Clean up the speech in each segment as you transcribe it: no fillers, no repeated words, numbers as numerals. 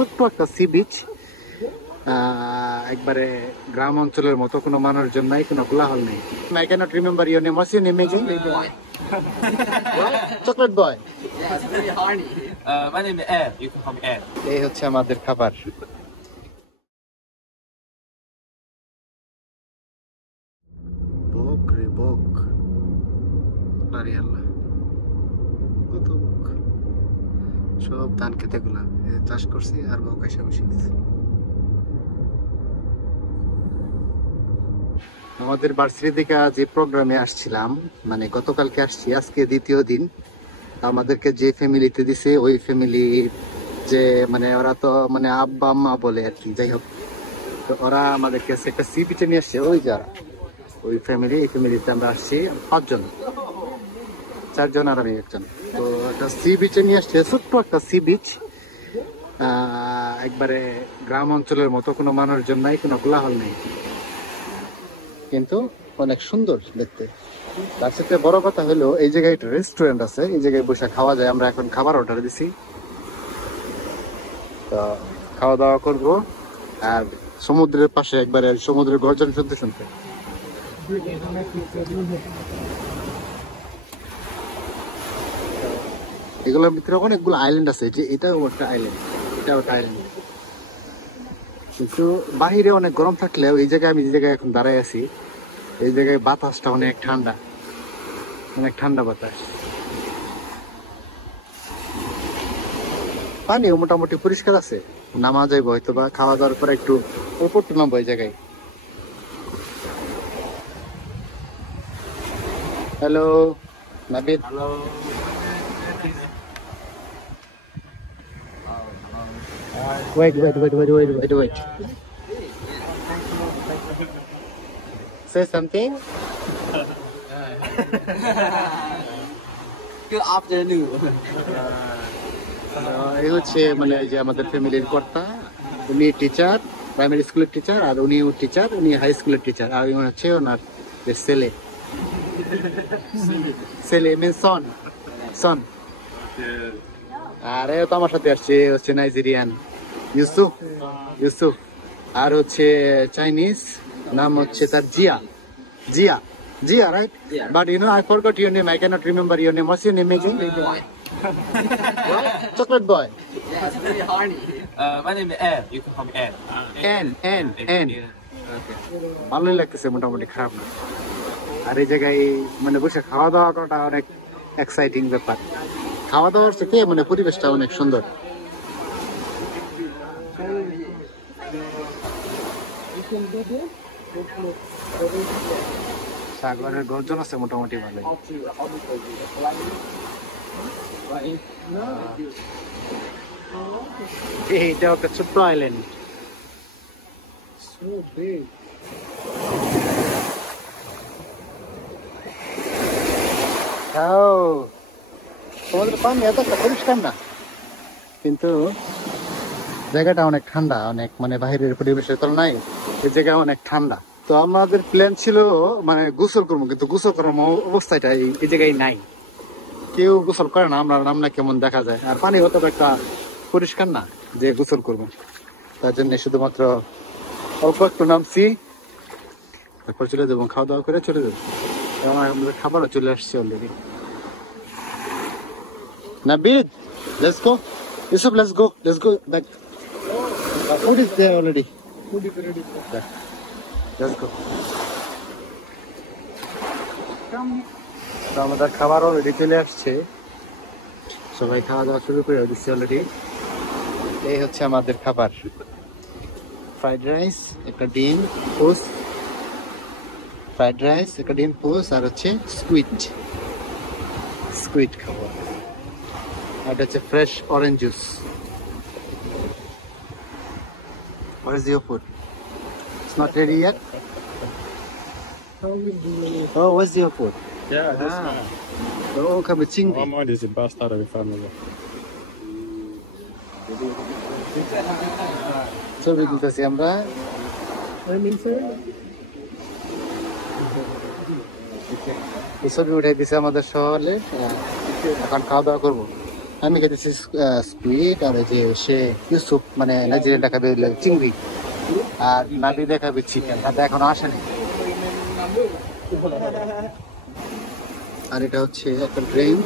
ছোট্ট একটা sea beach, একবারে গ্রাম অঞ্চলের মতো, কোনো মানুষজন নাই, কোনো কোলাহল নেই। I cannot remember your name. What's your name again? Chocolate boy. Yeah, it's really horny. My name is Ed. You can call me Ed. এই হচ্ছে আমাদের খাবার। বক রে বক, আরে আল্লাহ, কত বক! সব ধান খেতে গুলা চাষ করছি আর বক এসে বসে গেছে। আমাদের ভার্সিটি থেকে যে প্রোগ্রামে আসছিলাম, মানে গতকালকে আসছি, আজকে দ্বিতীয় দিন। আমাদেরকে যে ফ্যামিলিতে দিছে ওই ফ্যামিলি, যে মানে ওরা তো মানে আব্বা আম্মা বলে আর কি, যাই হোক, তো ওরা আমাদেরকে একটা সি বিচে নিয়ে আসছে। ওই যারা ওই ফ্যামিলি, এই ফ্যামিলিতে আমরা আসছি 5 জন, 4 জন আর আমি একজন। তো একটা সি বিচে নিয়ে আসছে, ছোট্ট একটা সি বিচ, একবারে গ্রাম অঞ্চলের মতো, কোনো মানুষজন নাই, কোনো কোলাহল নেই, কিন্তু অনেক সুন্দর দেখতে। তার সাথে বড় কথা হলো এই জায়গায় একটা রেস্টুরেন্ট আছে, এই জায়গায় বসে খাওয়া যায়। আমরা এখন খাবার অর্ডার দিছি, তো খাওয়া দাওয়া করবো আর সমুদ্রের পাশে একবারে সমুদ্রের গর্জন শুনতে শুনতে। এগুলোর ভিতরে অনেকগুলো আইল্যান্ড আছে, যে এটাও একটা আইল্যান্ড, এটাও একটা আইল্যান্ড। কিন্তু বাহিরে অনেক গরম থাকলেও এই জায়গায়, আমি যে জায়গায় এখন দাঁড়াই আছি, এই জায়গায় বাতাসটা অনেক ঠান্ডা, অনেক ঠান্ডা বাতাস। পানিও মোটামুটি পরিষ্কার আছে, নামা যাইব হয়তো, বা খাওয়া দাওয়ার পরে একটু উপর নামবো এই জায়গায়। Hello Nabid. Hello. Wait. Say something. Good afternoon. এই হচ্ছে মানে যে আমাদের ফ্যামিলির কর্তা, উনি টিচার, প্রাইমারি স্কুলের টিচার, আর উনিও টিচার, উনি হাই স্কুলের টিচার, আর উনি হচ্ছে ওনার যে ছেলে, ছেলে মিন সন। আরে তো আমার সাথে আসছে, হচ্ছে নাইজেরিয়ান ইউসুফ, আর হচ্ছে চাইনিজ, নাম হচ্ছে তার Zia, right? Yeah. But I forgot your name. I cannot remember your name. What's your name again? Boy. Chocolate boy. Yeah, it's really horny. My name is Ed. You can call me Ed. N. Okay. ভালোই লাগতেছে, মোটামুটি খারাপ না। আর এই জায়গায় মানে বসে খাওয়া দাওয়া করাটা অনেক এক্সাইটিং ব্যাপার। খাওয়া দাওয়ার সাথে মানে পরিবেশটা অনেক সুন্দর। সাগরের গর্জন আছে মোটামুটি ভালোই। এইটা একটা ছোট্ট আইল্যান্ড, সমুদ্রের পানি এতটা পরিষ্কার না, কিন্তু জায়গাটা অনেক ঠান্ডা, অনেক মানে বাহিরের পরিবেশের তুলনায় এই জায়গা অনেক ঠান্ডা। তো আমাদের প্ল্যান ছিল মানে গোসল করবো, কিন্তু গোসল করার অবস্থাটা এই জায়গায় নাই, কেউ গোসল করে না। আমরা নামনা কেমন দেখা যায়, আর পানি অত একটা পরিষ্কার না যে গোসল করবো, তার জন্য শুধুমাত্র অল্প একটু নামছি, তারপর চলে যাবো, খাওয়া দাওয়া করে চলে যাবো। আমাদের খাবারও চলে আসছে already. Nabid, let's go. Yusuf, let's go back. Food is there already. Food is ready. Back. Let's go. আমাদের খাবার অলরেডি চলে আসছে, সবাই খাওয়া দাওয়া শুরু করে দিচ্ছে অলরেডি। এই হচ্ছে আমাদের খাবার, ফ্রাইড রাইস, একটা ডিম পোস্ট, ফ্রাইড রাইস, একটা ডিম পোস্ট, আর হচ্ছে স্কুইড খাবার, আর হচ্ছে fresh orange juice. What is your food? It's not ready yet? Oh, what's your food? Yeah, this Oh, kami chingdi. Muhammad is the best out of the family. ছবি তুলতেছি আমরা। ছবি উঠাই দিছে আমাদের শহরে, এখন খাওয়া দাওয়া করবো। আমি খেতেছি স্কুইড, আর এই যে সে ইউসুফ মানে নাইজেরিয়ান দেখাবে চিংড়ি, আর নাবি দেখাবে চিকেন, আর এখনো আসেনি। আর এটা হচ্ছে একটা ড্রিঙ্ক,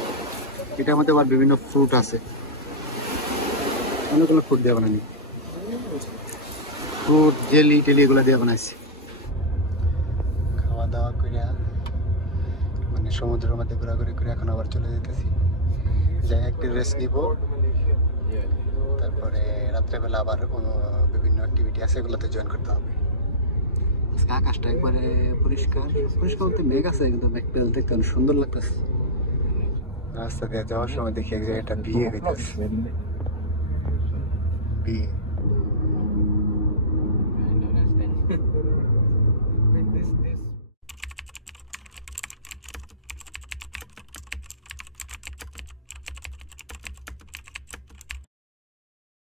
এটার মধ্যে আবার বিভিন্ন ফ্রুট আছে, অনেকগুলো ফ্রুট দিয়ে বানানি, ফ্রুট জেলি টেলি এগুলো দিয়ে বানাইছি। খাওয়া দাওয়া করে মানে সমুদ্রের মধ্যে ঘোরাঘুরি করে এখন আবার চলে যেতেছি, যাই একটু রেস্ট নিব, তারপরে রাত্রেবেলা আবার বিভিন্ন অ্যাক্টিভিটি আছে, এগুলোতে জয়েন করতে হবে। আজকে আকাশটা একবারে পরিষ্কার, পরিষ্কার বলতে মেঘ আছে কিন্তু মেঘ পেল দেখতে অনেক সুন্দর লাগতেছে। রাস্তা দিয়ে যাওয়ার সময় দেখি এক জায়গায় একটা বিয়ে হইতেছে, বিয়ে